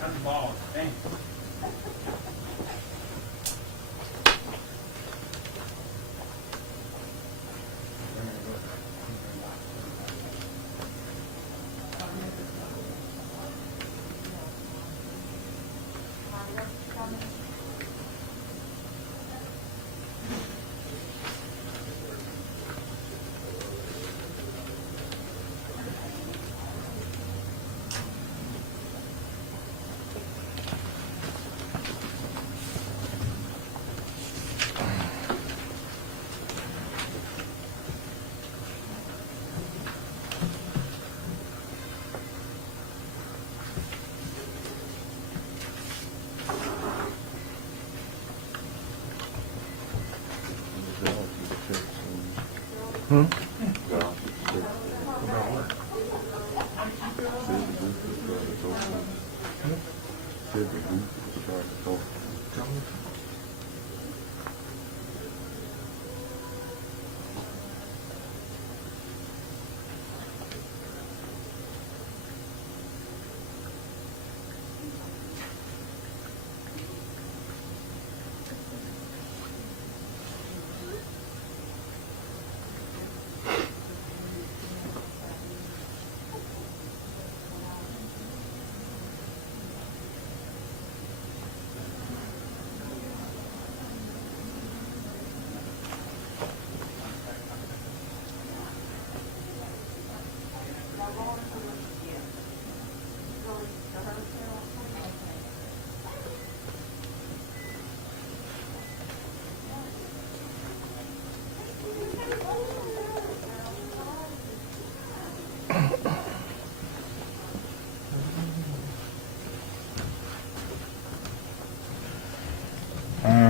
That's the ball. Dang. Hmm?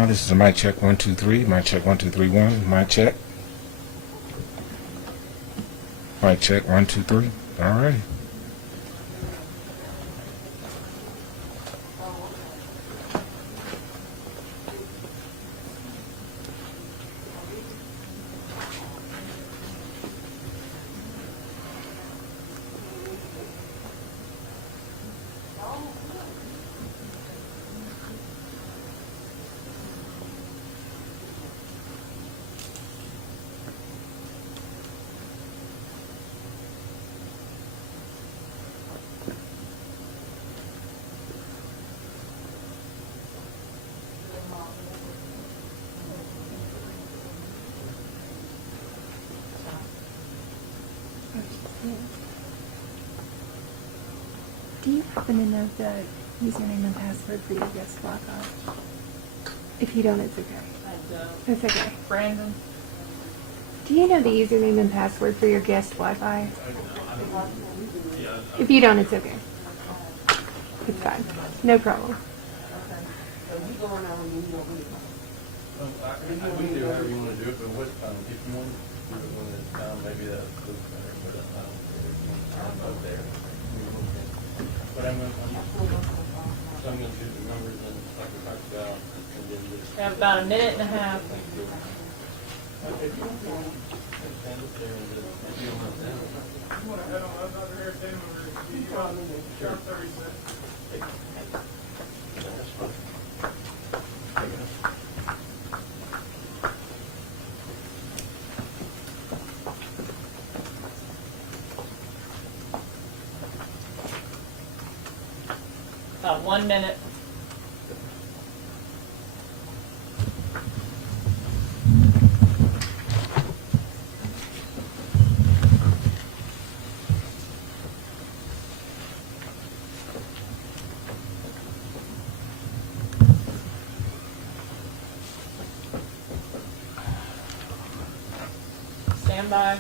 This is a mic check 1 2 3. Mic check 1 2 3 1. Mic check. Mic check 1 2 3. All right. Do you happen to know the username and password for your guest Wi-Fi? If you don't, it's okay. I don't. It's okay. Brandon? Do you know the username and password for your guest Wi-Fi? If you don't, it's okay. It's fine. No problem. We can do however you want to do it, but what, if you want to do it when it's time, maybe that looks better, but I'm up there. But I'm gonna choose the numbers and like we talked about, and then just. We have about a minute and a half. Thank you. Okay, if you want to stand up there and just, if you don't want to stand up. I'm gonna head on up over here, stand over here. Sharp 36. That's fine. Take it. About 1 minute. Stand by.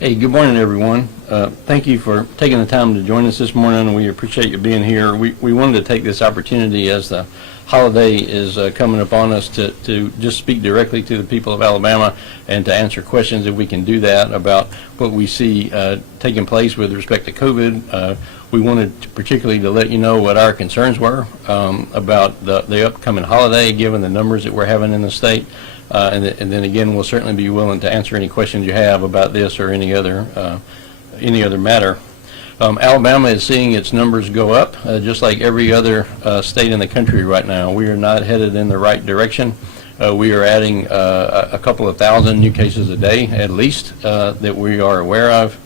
Hey, good morning, everyone. Thank you for taking the time to join us this morning. We appreciate you being here. We wanted to take this opportunity as the holiday is coming upon us to just speak directly to the people of Alabama and to answer questions, if we can do that, about what we see taking place with respect to COVID. We wanted particularly to let you know what our concerns were about the upcoming holiday, given the numbers that we're having in the state. And then again, we'll certainly be willing to answer any questions you have about this or any other matter. Alabama is seeing its numbers go up, just like every other state in the country right now. We are not headed in the right direction. We are adding a couple of thousand new cases a day, at least, that we are aware of.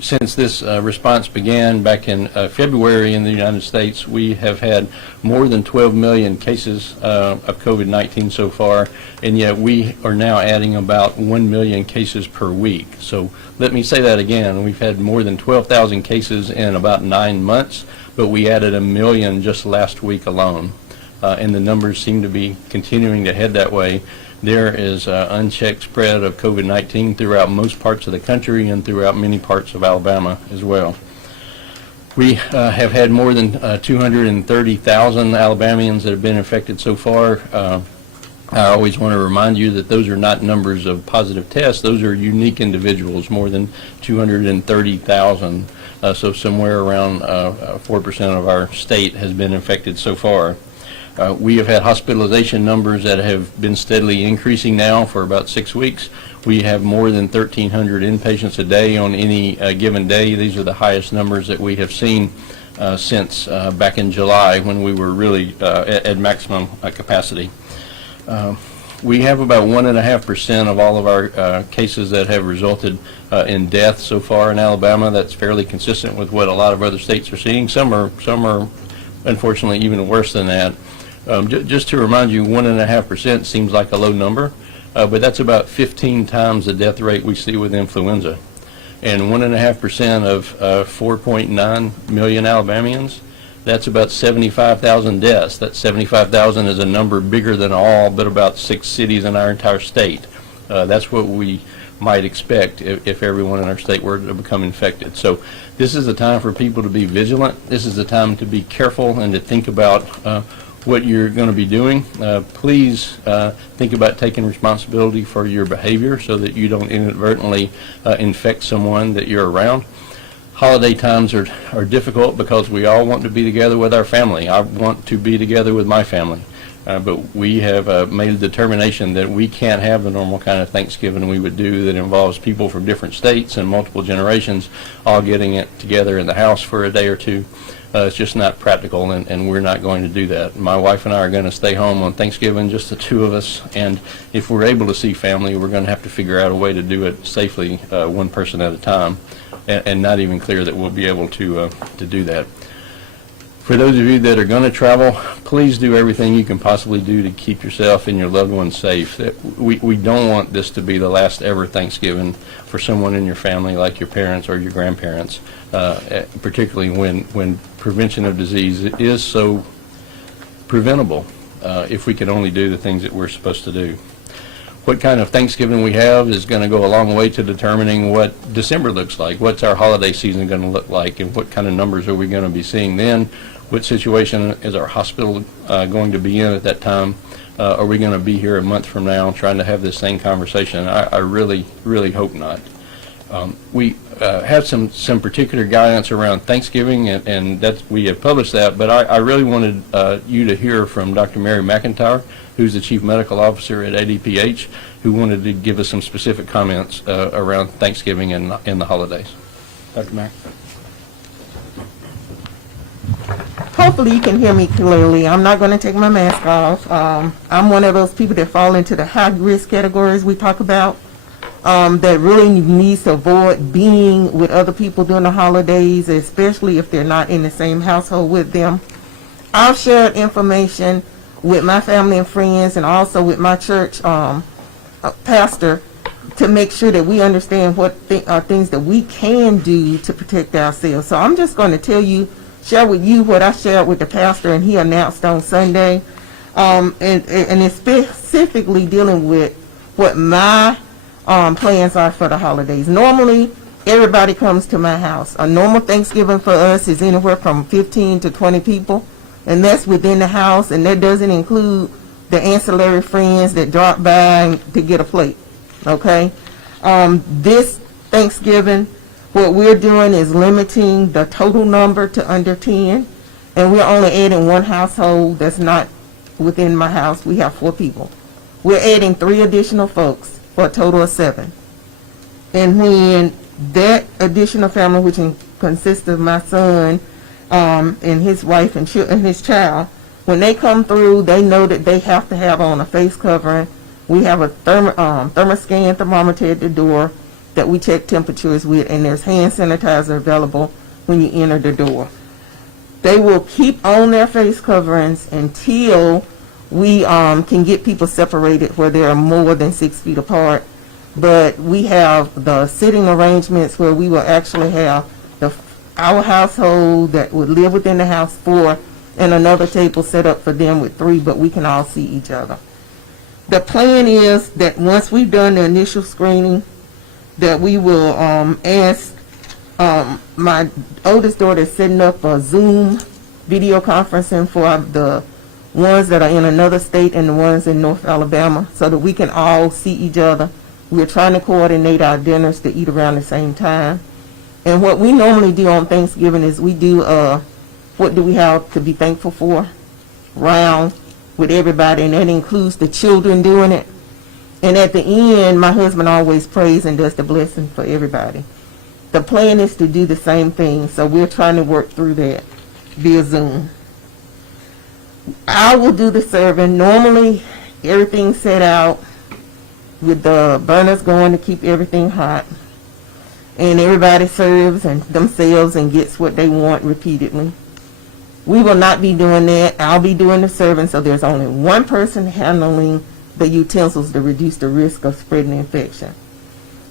Since this response began back in February in the United States, we have had more than 12 million cases of COVID-19 so far, and yet we are now adding about 1 million cases per week. So let me say that again. We've had more than 12,000 cases in about 9 months, but we added 1 million just last week alone. And the numbers seem to be continuing to head that way. There is unchecked spread of COVID-19 throughout most parts of the country and throughout many parts of Alabama as well. We have had more than 230,000 Alabamians that have been infected so far. I always want to remind you that those are not numbers of positive tests. Those are unique individuals, more than 230,000. So somewhere around 4% of our state has been infected so far. We have had hospitalization numbers that have been steadily increasing now for about 6 weeks. We have more than 1,300 inpatients a day on any given day. These are the highest numbers that we have seen since back in July, when we were really at maximum capacity. We have about 1.5% of all of our cases that have resulted in death so far in Alabama. That's fairly consistent with what a lot of other states are seeing. Some are unfortunately even worse than that. Just to remind you, 1.5% seems like a low number, but that's about 15 times the death rate we see with influenza. And 1.5% of 4.9 million Alabamians, that's about 75,000 deaths. That 75,000 is a number bigger than all but about 6 cities in our entire state. That's what we might expect if everyone in our state were to become infected. So this is the time for people to be vigilant. This is the time to be careful and to think about what you're going to be doing. Please think about taking responsibility for your behavior so that you don't inadvertently infect someone that you're around. Holiday times are difficult because we all want to be together with our family. I want to be together with my family. But we have made a determination that we can't have the normal kind of Thanksgiving we would do that involves people from different states and multiple generations all getting it together in the house for a day or two. It's just not practical, and we're not going to do that. My wife and I are going to stay home on Thanksgiving, just the two of us, and if we're able to see family, we're going to have to figure out a way to do it safely, one person at a time, and not even clear that we'll be able to do that. For those of you that are going to travel, please do everything you can possibly do to keep yourself and your loved ones safe. We don't want this to be the last ever Thanksgiving for someone in your family, like your parents or your grandparents, particularly when prevention of disease is so preventable, if we can only do the things that we're supposed to do. What kind of Thanksgiving we have is going to go a long way to determining what December looks like. What's our holiday season going to look like, and what kind of numbers are we going to be seeing then? What situation is our hospital going to be in at that time? Are we going to be here a month from now trying to have this same conversation? I really, really hope not. We have some particular guidance around Thanksgiving, and we have published that, but I really wanted you to hear from Dr. Mary McIntyre, who's the Chief Medical Officer at ADPH, who wanted to give us some specific comments around Thanksgiving and the holidays. Dr. Mack. Hopefully you can hear me clearly. I'm not going to take my mask off. I'm one of those people that fall into the high-risk categories we talk about, that really needs to avoid being with other people during the holidays, especially if they're not in the same household with them. I've shared information with my family and friends, and also with my church pastor, to make sure that we understand what are things that we can do to protect ourselves. So I'm just going to share with you what I shared with the pastor, and he announced on Sunday, and it's specifically dealing with what my plans are for the holidays. Normally, everybody comes to my house. A normal Thanksgiving for us is anywhere from 15 to 20 people, and that's within the house, and that doesn't include the ancillary friends that drop by to get a plate, okay? This Thanksgiving, what we're doing is limiting the total number to under 10, and we're only adding one household that's not within my house. We have 4 people. We're adding 3 additional folks for a total of 7. And when that additional family, which consists of my son and his wife and his child, when they come through, they know that they have to have on a face covering. We have a thermoscan thermometer at the door that we check temperatures with, and there's hand sanitizer available when you enter the door. They will keep on their face coverings until we can get people separated where they are more than 6 feet apart. But we have the sitting arrangements where we will actually have our household that would live within the house 4, and another table set up for them with 3, but we can all see each other. The plan is that once we've done the initial screening, that we will ask my oldest daughter is setting up a Zoom video conferencing for the ones that are in another state and the ones in North Alabama, so that we can all see each other. We're trying to coordinate our dinners to eat around the same time. And what we normally do on Thanksgiving is we do what do we have to be thankful for round with everybody, and that includes the children doing it. And at the end, my husband always prays and does the blessing for everybody. The plan is to do the same thing, so we're trying to work through that via Zoom. I will do the serving. Normally, everything's set out with the burners going to keep everything hot. And everybody serves and themselves and gets what they want repeatedly. We will not be doing that. I'll be doing the serving, so there's only one person handling the utensils to reduce the risk of spreading infection.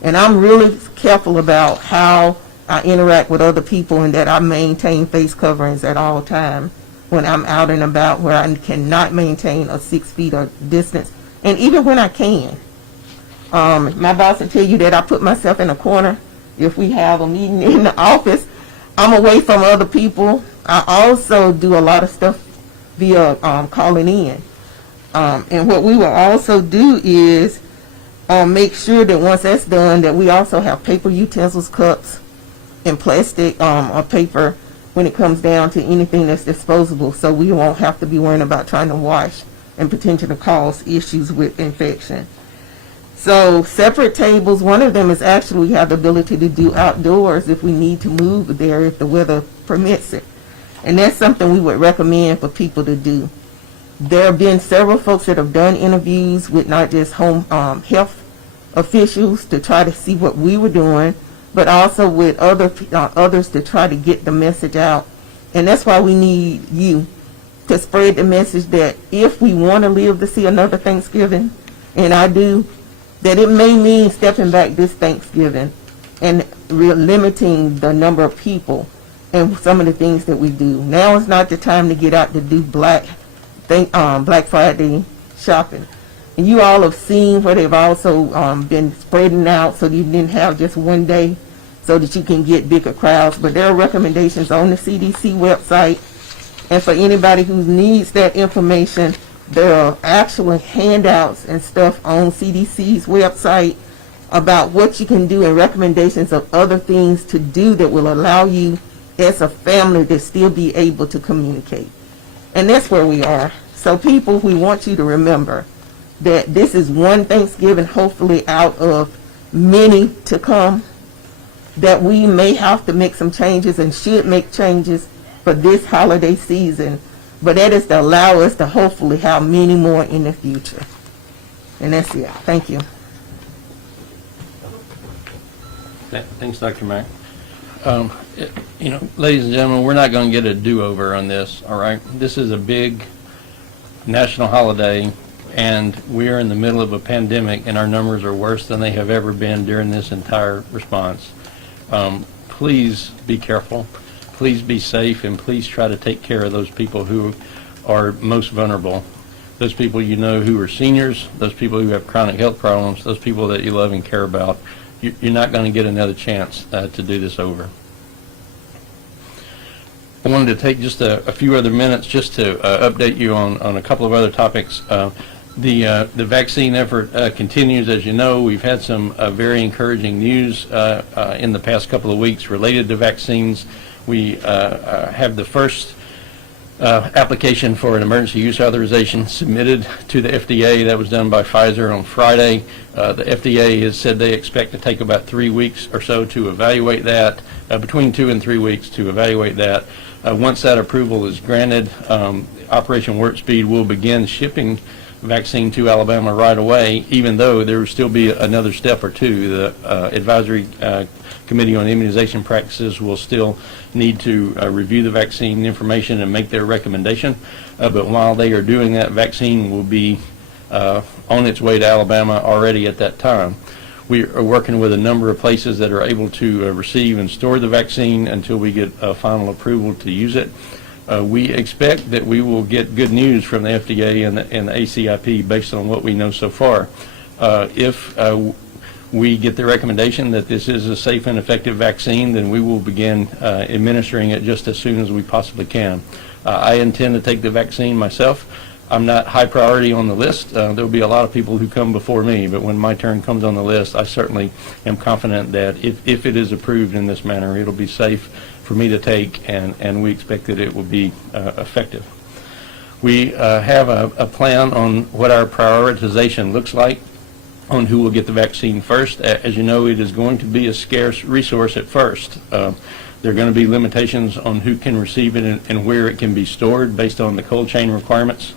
And I'm really careful about how I interact with other people, and that I maintain face coverings at all times when I'm out and about, where I cannot maintain a 6 feet of distance. And even when I can. My boss will tell you that I put myself in a corner. If we have a meeting in the office, I'm away from other people. I also do a lot of stuff via calling in. And what we will also do is make sure that once that's done, that we also have paper utensils, cups, and plastic or paper when it comes down to anything that's disposable, so we won't have to be worrying about trying to wash and potentially cause issues with infection. So separate tables. One of them is actually we have the ability to do outdoors if we need to move there if the weather permits it. And that's something we would recommend for people to do. There have been several folks that have done interviews with not just home health officials to try to see what we were doing, but also with others to try to get the message out. And that's why we need you to spread the message that if we want to live to see another Thanksgiving, and I do, that it may mean stepping back this Thanksgiving and limiting the number of people and some of the things that we do. Now is not the time to get out to do Black Friday shopping. And you all have seen where they've also been spreading out so you didn't have just one day so that you can get bigger crowds. But there are recommendations on the CDC website. And for anybody who needs that information, there are actually handouts and stuff on CDC's website about what you can do and recommendations of other things to do that will allow you as a family to still be able to communicate. And that's where we are. So people, we want you to remember that this is one Thanksgiving, hopefully out of many to come, that we may have to make some changes and should make changes for this holiday season. But that is to allow us to hopefully have many more in the future. And that's it. Thank you. Thanks, Dr. Mack. Ladies and gentlemen, we're not going to get a do-over on this, all right? This is a big national holiday, and we are in the middle of a pandemic, and our numbers are worse than they have ever been during this entire response. Please be careful. Please be safe, and please try to take care of those people who are most vulnerable. those people you know who are seniors, those people who have chronic health problems, those people that you love and care about. You're not going to get another chance to do this over. I wanted to take just a few other minutes just to update you on a couple of other topics. The vaccine effort continues. As you know, we've had some very encouraging news in the past couple of weeks related to vaccines. We have the first application for an emergency use authorization submitted to the FDA. That was done by Pfizer on Friday. The FDA has said they expect to take about 3 weeks or so to evaluate that, between 2 and 3 weeks to evaluate that. Once that approval is granted, Operation Warp Speed will begin shipping vaccine to Alabama right away, even though there will still be another step or two. The Advisory Committee on Immunization Practices will still need to review the vaccine information and make their recommendation. But while they are doing that, vaccine will be on its way to Alabama already at that time. We are working with a number of places that are able to receive and store the vaccine until we get final approval to use it. We expect that we will get good news from the FDA and the ACIP based on what we know so far. If we get the recommendation that this is a safe and effective vaccine, then we will begin administering it just as soon as we possibly can. I intend to take the vaccine myself. I'm not high priority on the list. There will be a lot of people who come before me, but when my turn comes on the list, I certainly am confident that if it is approved in this manner, it'll be safe for me to take, and we expect that it will be effective. We have a plan on what our prioritization looks like on who will get the vaccine first. As you know, it is going to be a scarce resource at first. There are going to be limitations on who can receive it and where it can be stored based on the cold chain requirements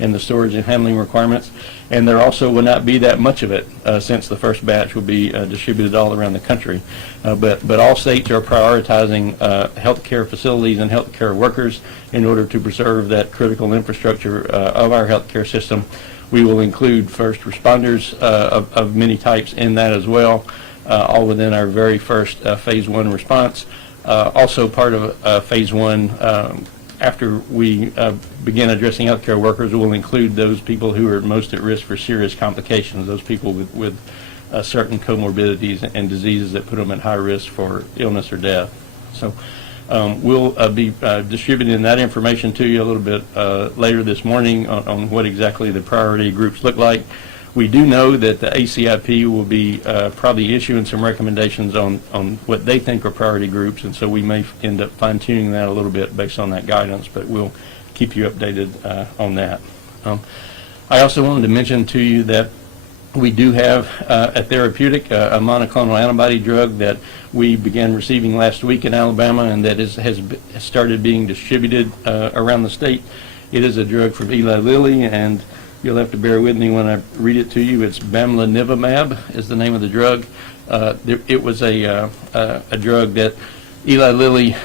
and the storage and handling requirements. And there also will not be that much of it since the first batch will be distributed all around the country. But all states are prioritizing healthcare facilities and healthcare workers in order to preserve that critical infrastructure of our healthcare system. We will include first responders of many types in that as well, all within our very first phase 1 response. Also part of phase 1, after we begin addressing healthcare workers, will include those people who are most at risk for serious complications, those people with certain comorbidities and diseases that put them at high risk for illness or death. So we'll be distributing that information to you a little bit later this morning on what exactly the priority groups look like. We do know that the ACIP will be probably issuing some recommendations on what they think are priority groups, and so we may end up fine-tuning that a little bit based on that guidance, but we'll keep you updated on that. I also wanted to mention to you that we do have a therapeutic, a monoclonal antibody drug that we began receiving last week in Alabama, and that has started being distributed around the state. It is a drug from Eli Lilly, and you'll have to bear with me when I read it to you. It's bamlanivimab is the name of the drug. It was a drug that Eli Lilly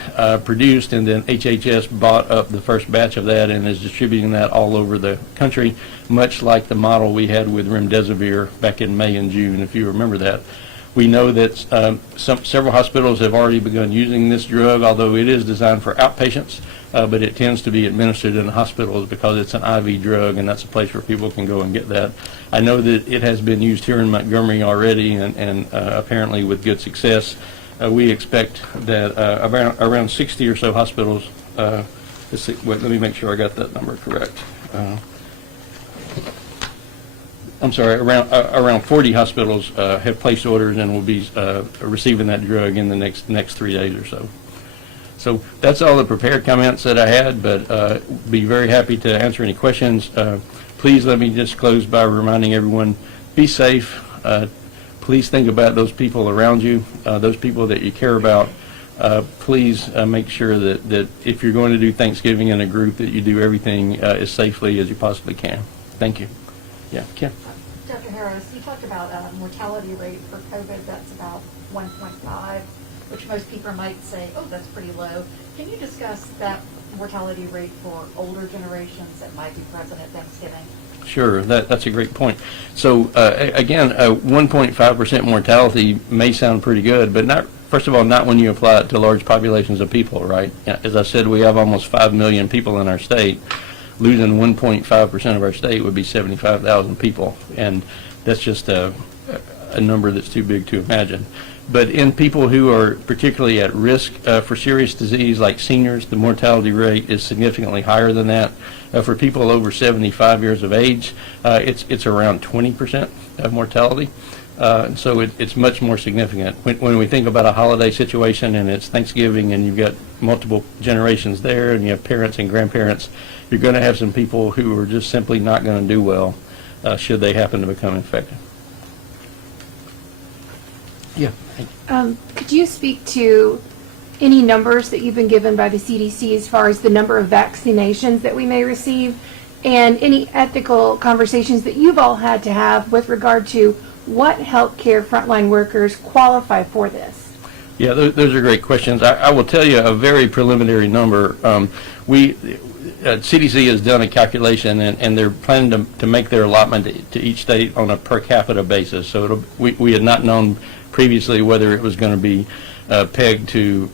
produced, and then HHS bought up the first batch of that and is distributing that all over the country, much like the model we had with remdesivir back in May and June, if you remember that. We know that several hospitals have already begun using this drug, although it is designed for outpatients, but it tends to be administered in hospitals because it's an IV drug, and that's a place where people can go and get that. I know that it has been used here in Montgomery already, and apparently with good success. We expect that around 60 or so hospitals, let me make sure I got that number correct. I'm sorry, around 40 hospitals have placed orders and will be receiving that drug in the next 3 days or so. So that's all the prepared comments that I had, but be very happy to answer any questions. Please let me just close by reminding everyone, be safe. Please think about those people around you, those people that you care about. Please make sure that if you're going to do Thanksgiving in a group, that you do everything as safely as you possibly can. Thank you. Yeah, Kim. Dr. Harris, you talked about a mortality rate for COVID that's about 1.5, which most people might say, oh, that's pretty low. Can you discuss that mortality rate for older generations that might be present at Thanksgiving? Sure, that's a great point. So again, 1.5% mortality may sound pretty good, but not. First of all, not when you apply it to large populations of people, right? As I said, we have almost 5 million people in our state. losing 1.5% of our state would be 75,000 people, and that's just a number that's too big to imagine. But in people who are particularly at risk for serious disease, like seniors, the mortality rate is significantly higher than that. For people over 75 years of age, it's around 20% of mortality. So it's much more significant. When we think about a holiday situation and it's Thanksgiving and you've got multiple generations there and you have parents and grandparents, you're going to have some people who are just simply not going to do well should they happen to become infected. Yeah. Could you speak to any numbers that you've been given by the CDC as far as the number of vaccinations that we may receive, and any ethical conversations that you've all had to have with regard to what healthcare frontline workers qualify for this? Yeah, those are great questions. I will tell you a very preliminary number. CDC has done a calculation, and they're planning to make their allotment to each state on a per capita basis. So we had not known previously whether it was going to be pegged to,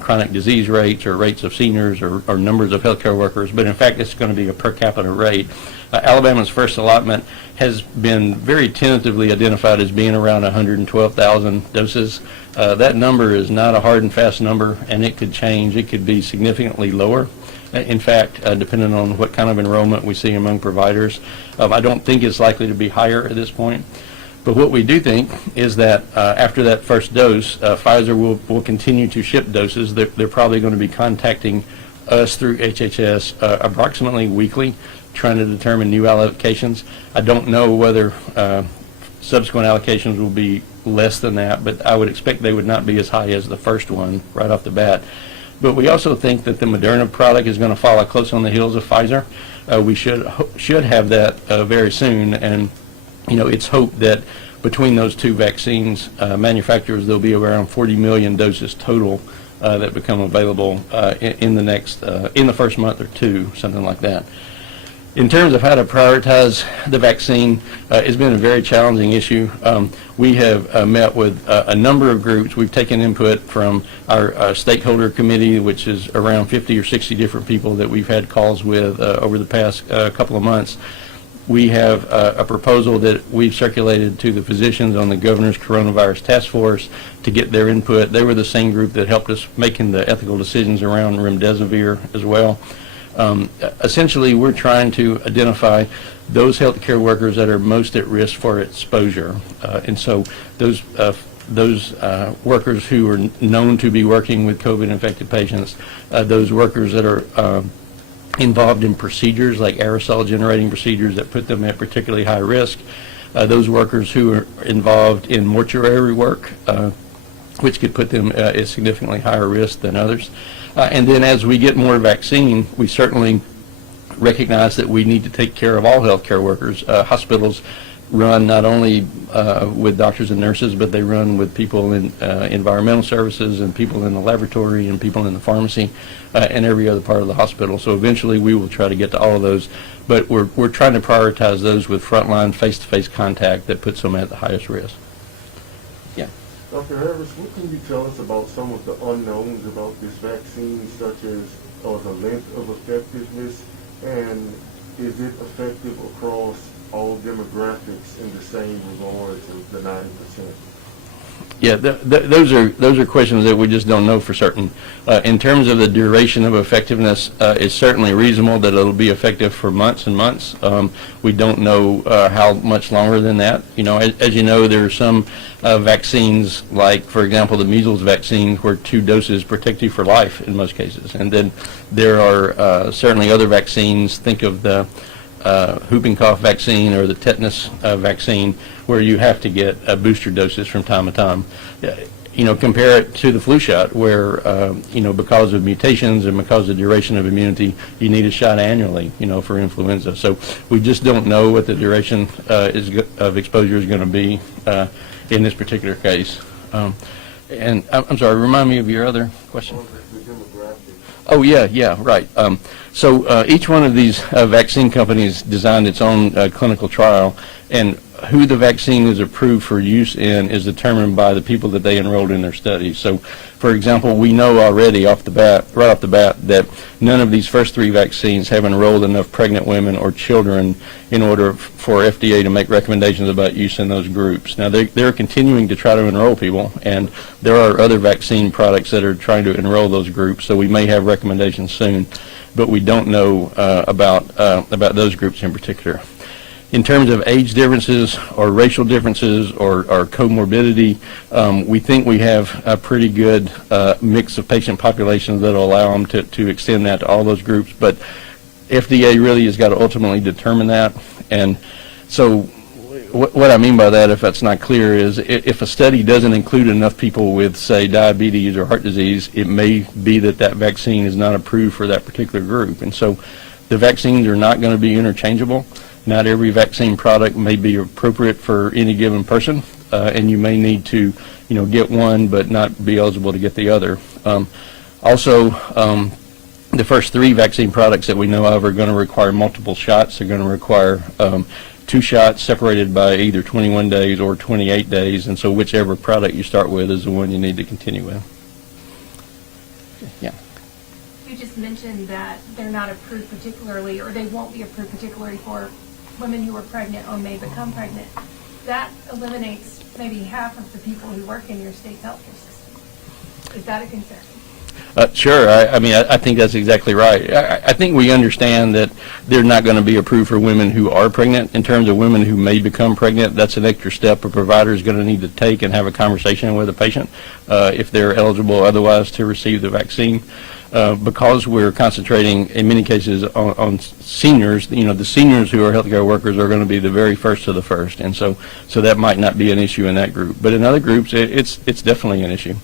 chronic disease rates or rates of seniors or numbers of healthcare workers, but in fact it's going to be a per capita rate. Alabama's first allotment has been very tentatively identified as being around 112,000 doses. That number is not a hard and fast number, and it could change. It could be significantly lower. In fact, depending on what kind of enrollment we see among providers, I don't think it's likely to be higher at this point. But what we do think is that after that first dose, Pfizer will continue to ship doses. They're probably going to be contacting us through HHS approximately weekly, trying to determine new allocations. I don't know whether subsequent allocations will be less than that, but I would expect they would not be as high as the first one right off the bat. But we also think that the Moderna product is going to follow close on the heels of Pfizer. We should have that very soon, and it's hoped that between those two vaccines manufacturers, there'll be around 40 million doses total that become available in the first month or two, something like that. In terms of how to prioritize the vaccine, it's been a very challenging issue. We have met with a number of groups. We've taken input from our stakeholder committee, which is around 50 or 60 different people that we've had calls with over the past couple of months. We have a proposal that we've circulated to the physicians on the governor's coronavirus task force to get their input. They were the same group that helped us making the ethical decisions around remdesivir as well. Essentially, we're trying to identify those healthcare workers that are most at risk for exposure. And so those workers who are known to be working with COVID-infected patients, those workers that are involved in procedures like aerosol generating procedures that put them at particularly high risk, those workers who are involved in mortuary work, which could put them at significantly higher risk than others. And then as we get more vaccine, we certainly recognize that we need to take care of all healthcare workers. Hospitals run not only with doctors and nurses, but they run with people in environmental services and people in the laboratory and people in the pharmacy and every other part of the hospital. So eventually we will try to get to all of those, but we're trying to prioritize those with frontline face-to-face contact that puts them at the highest risk. Yeah. Dr. Harris, what can you tell us about some of the unknowns about this vaccine, such as the length of effectiveness, and is it effective across all demographics in the same regards of the 90%? Yeah, those are questions that we just don't know for certain. In terms of the duration of effectiveness, it's certainly reasonable that it'll be effective for months and months. We don't know how much longer than that. As you know, there are some vaccines, like, for example, the measles vaccine, where 2 doses protect you for life in most cases. And then there are certainly other vaccines. Think of the whooping cough vaccine or the tetanus vaccine, where you have to get booster doses from time to time. Compare it to the flu shot, where because of mutations and because of duration of immunity, you need a shot annually, for influenza. So we just don't know what the duration of exposure is going to be in this particular case. And I'm sorry, remind me of your other question. Oh, yeah, right. So each one of these vaccine companies designed its own clinical trial, and who the vaccine is approved for use in is determined by the people that they enrolled in their studies. So, for example, we know already right off the bat, that none of these first 3 vaccines have enrolled enough pregnant women or children in order for FDA to make recommendations about use in those groups. Now, they're continuing to try to enroll people, and there are other vaccine products that are trying to enroll those groups, so we may have recommendations soon, but we don't know about those groups in particular. In terms of age differences or racial differences or comorbidity, we think we have a pretty good mix of patient populations that will allow them to extend that to all those groups. But FDA really has got to ultimately determine that. And so what I mean by that, if that's not clear, is if a study doesn't include enough people with, say, diabetes or heart disease, it may be that that vaccine is not approved for that particular group. And so the vaccines are not going to be interchangeable. Not every vaccine product may be appropriate for any given person, and you may need to, get one but not be eligible to get the other. Also, the first 3 vaccine products that we know of are going to require multiple shots. They're going to require 2 shots separated by either 21 days or 28 days, and so whichever product you start with is the one you need to continue with. Yeah. You just mentioned that they're not approved particularly, or they won't be approved particularly for women who are pregnant or may become pregnant. That eliminates maybe half of the people who work in your state's healthcare system. Is that a concern? Sure. I think that's exactly right. I think we understand that they're not going to be approved for women who are pregnant. In terms of women who may become pregnant, that's an extra step a provider is going to need to take and have a conversation with a patient if they're eligible otherwise to receive the vaccine. Because we're concentrating in many cases on seniors, the seniors who are healthcare workers are going to be the very first of the first, and so that might not be an issue in that group. But in other groups, it's definitely an issue.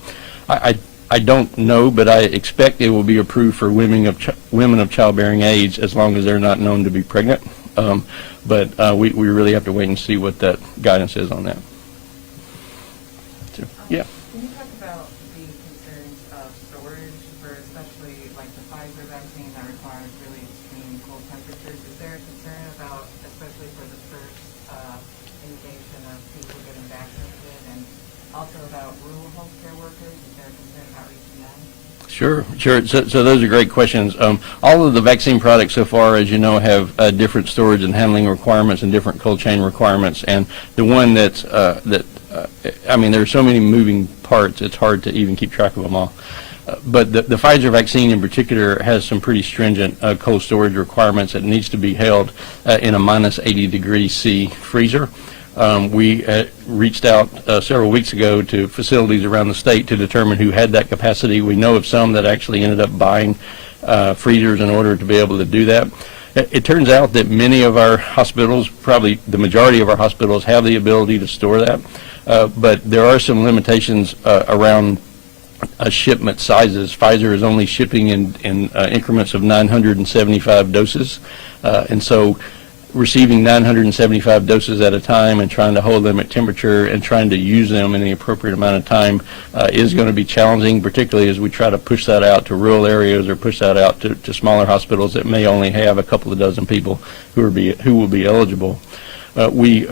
I don't know, but I expect it will be approved for women of childbearing age as long as they're not known to be pregnant. But we really have to wait and see what that guidance is on that. So, yeah. Can you talk about the concerns of storage for especially like the Pfizer vaccine that requires really extreme cold temperatures? Is there a concern about, especially for the first indication of people getting vaccinated, and also about rural healthcare workers? Is there a concern about reaching them? Sure. So those are great questions. All of the vaccine products so far, as you know, have different storage and handling requirements and different cold chain requirements. And the one there are so many moving parts, it's hard to even keep track of them all. But the Pfizer vaccine in particular has some pretty stringent cold storage requirements. It needs to be held in a minus 80 degrees C freezer. We reached out several weeks ago to facilities around the state to determine who had that capacity. We know of some that actually ended up buying freezers in order to be able to do that. It turns out that many of our hospitals, probably the majority of our hospitals, have the ability to store that, but there are some limitations around shipment sizes. Pfizer is only shipping in increments of 975 doses, and so receiving 975 doses at a time and trying to hold them at temperature and trying to use them in the appropriate amount of time is going to be challenging, particularly as we try to push that out to rural areas or push that out to smaller hospitals that may only have a couple of dozen people who will be eligible. We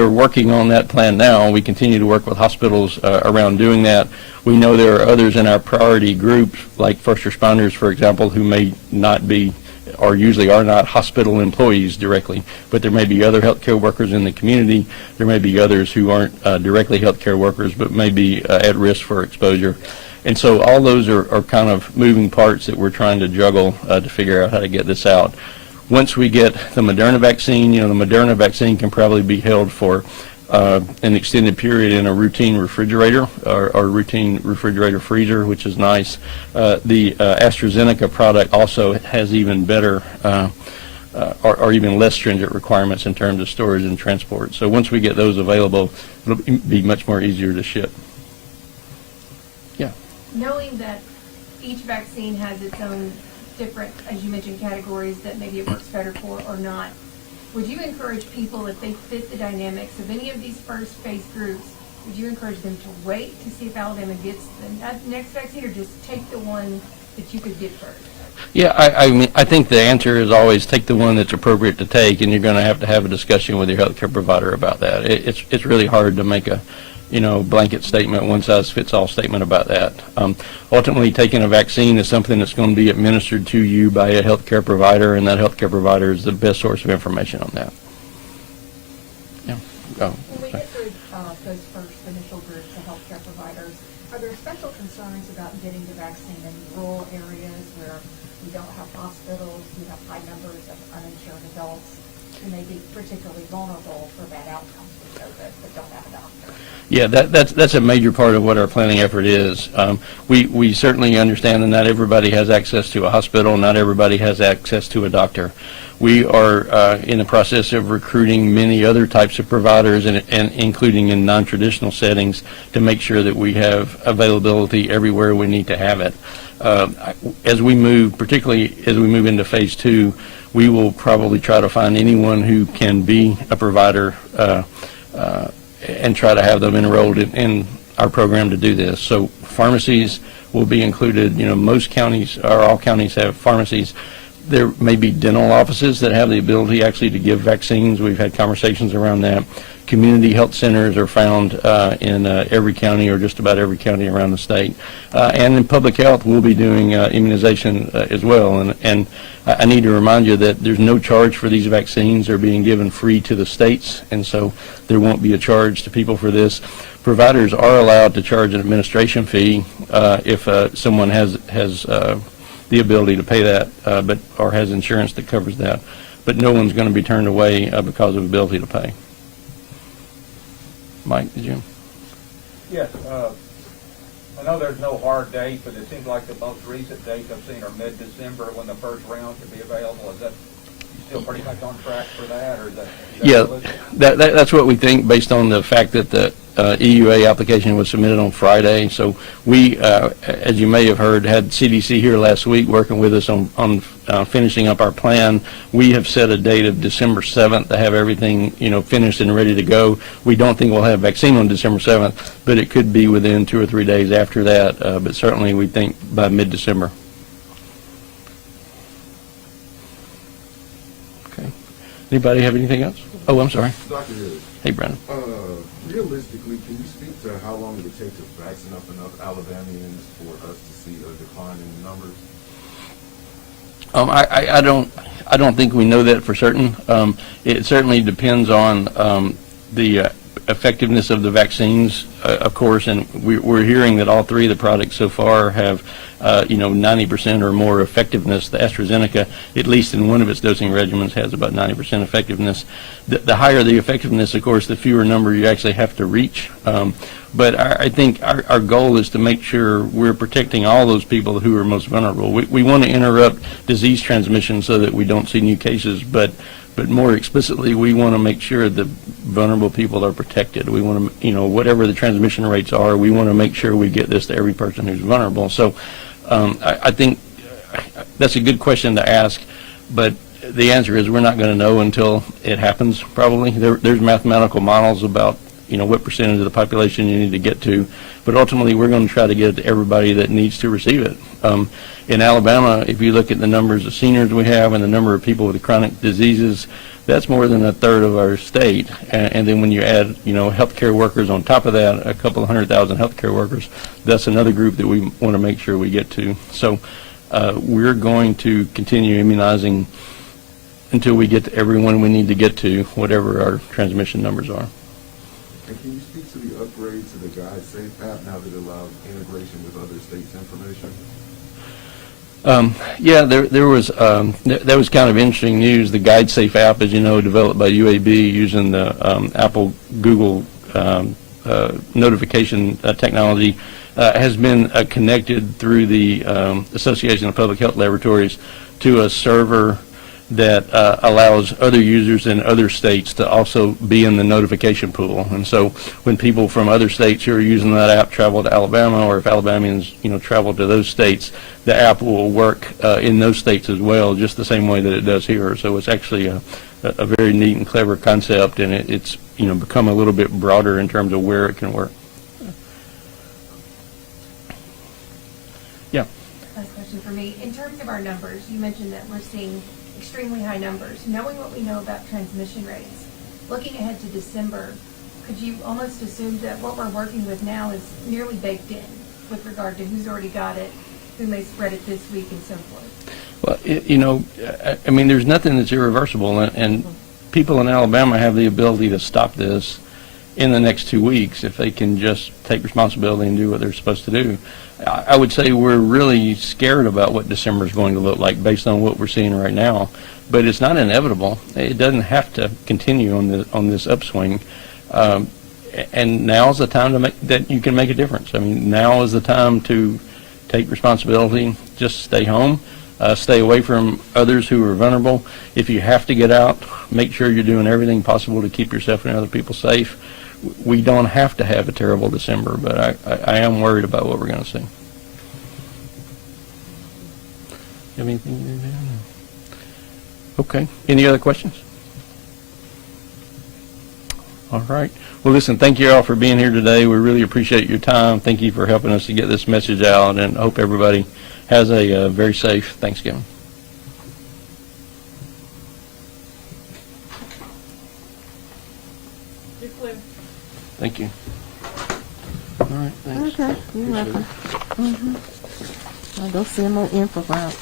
are working on that plan now. We continue to work with hospitals around doing that. We know there are others in our priority groups, like first responders, for example, who may not be or usually are not hospital employees directly, but there may be other healthcare workers in the community. There may be others who aren't directly healthcare workers, but may be at risk for exposure. And so all those are kind of moving parts that we're trying to juggle to figure out how to get this out. Once we get the Moderna vaccine, the Moderna vaccine can probably be held for an extended period in a routine refrigerator or routine refrigerator freezer, which is nice. The AstraZeneca product also has even better or even less stringent requirements in terms of storage and transport. So once we get those available, it'll be much more easier to ship. Yeah. Knowing that each vaccine has its own different, as you mentioned, categories that maybe it works better for or not, would you encourage people, if they fit the dynamics of any of these first phase groups, would you encourage them to wait to see if Alabama gets the next vaccine, or just take the one that you could get first? Yeah, I mean, I think the answer is always take the one that's appropriate to take, and you're going to have a discussion with your healthcare provider about that. It's really hard to make a, blanket statement, one-size-fits-all statement about that. Ultimately, taking a vaccine is something that's going to be administered to you by a healthcare provider, and that healthcare provider is the best source of information on that. Yeah. Oh, When we sorry. get through those first initial groups of healthcare providers, are there special concerns about getting the vaccine in rural areas where you don't have hospitals, you have high numbers of uninsured adults who may be particularly vulnerable for bad outcomes with COVID but don't have a doctor? Yeah, that's a major part of what our planning effort is. We certainly understand that not everybody has access to a hospital, not everybody has access to a doctor. We are in the process of recruiting many other types of providers, and including in non-traditional settings, to make sure that we have availability everywhere we need to have it. As we move, particularly as we move into phase 2, we will probably try to find anyone who can be a provider and try to have them enrolled in our program to do this. So pharmacies will be included. Most counties, or all counties, have pharmacies. There may be dental offices that have the ability actually to give vaccines. We've had conversations around that. Community health centers are found in every county, or just about every county around the state. And in public health, we'll be doing immunization as well. And I need to remind you that there's no charge for these vaccines. They're being given free to the states, and so there won't be a charge to people for this. Providers are allowed to charge an administration fee if someone has the ability to pay that, or has insurance that covers that. But no one's going to be turned away because of ability to pay. Mike, did you? Yes, I know there's no hard date, but it seems like the most recent dates I've seen are mid-December when the first round could be available. Is that, you still pretty much on track for that, or is that Yeah, realistic? that's what we think based on the fact that the EUA application was submitted on Friday. So we, as you may have heard, had CDC here last week working with us on finishing up our plan. We have set a date of December 7th to have everything, finished and ready to go. We don't think we'll have vaccine on December 7th, but it could be within 2 or 3 days after that. But certainly we think by mid-December. Okay. Anybody have anything else? Oh, I'm sorry. Dr. Hill, Hey, Brandon. realistically, can you speak to how long it would take to vaccinate up enough Alabamians for us to see a decline in numbers? I don't think we know that for certain. It certainly depends on the effectiveness of the vaccines, of course, and we're hearing that all three of the products so far have 90% or more effectiveness. The AstraZeneca, at least in one of its dosing regimens, has about 90% effectiveness. The higher the effectiveness, of course, the fewer number you actually have to reach. But I think our goal is to make sure we're protecting all those people who are most vulnerable. We want to interrupt disease transmission so that we don't see new cases, but more explicitly, we want to make sure the vulnerable people are protected. We want to, whatever the transmission rates are, we want to make sure we get this to every person who's vulnerable. So I think that's a good question to ask, but the answer is we're not going to know until it happens, probably. There's mathematical models about, what percentage of the population you need to get to, but ultimately we're going to try to get it to everybody that needs to receive it. In Alabama, if you look at the numbers of seniors we have and the number of people with chronic diseases, that's more than a third of our state. And then when you add, healthcare workers on top of that, a couple of 100,000 healthcare workers, that's another group that we want to make sure we get to. So we're going to continue immunizing until we get to everyone we need to get to, whatever our transmission numbers are. And can you speak to the upgrade to the GuideSafe app now that it allows integration with other states' information? Yeah, there was that was kind of interesting news. The GuideSafe app, as you know, developed by UAB using the Apple Google notification technology, has been connected through the Association of Public Health Laboratories to a server that allows other users in other states to also be in the notification pool. And so when people from other states who are using that app travel to Alabama, or if Alabamians, travel to those states, the app will work in those states as well, just the same way that it does here. So it's actually a very neat and clever concept, and it's become a little bit broader in terms of where it can work. Yeah. Last question for me. In terms of our numbers, you mentioned that we're seeing extremely high numbers. Knowing what we know about transmission rates, looking ahead to December, could you almost assume that what we're working with now is nearly baked in with regard to who's already got it, who may spread it this week, and so forth? Well, I mean, there's nothing that's irreversible, and people in Alabama have the ability to stop this in the next 2 weeks if they can just take responsibility and do what they're supposed to do. I would say we're really scared about what December is going to look like based on what we're seeing right now, but it's not inevitable. It doesn't have to continue on this upswing, and now's the time to that you can make a difference. I mean, now is the time to take responsibility. Just stay home. Stay away from others who are vulnerable. If you have to get out, make sure you're doing everything possible to keep yourself and other people safe. We don't have to have a terrible December, but I am worried about what we're going to see. You have anything? Okay. Any other questions? All right. Well, listen, thank you all for being here today. We really appreciate your time. Thank you for helping us to get this message out, and I hope everybody has a very safe Thanksgiving. You're clear. Thank you. All right, thanks. Okay, you're welcome. I'll go send more info out.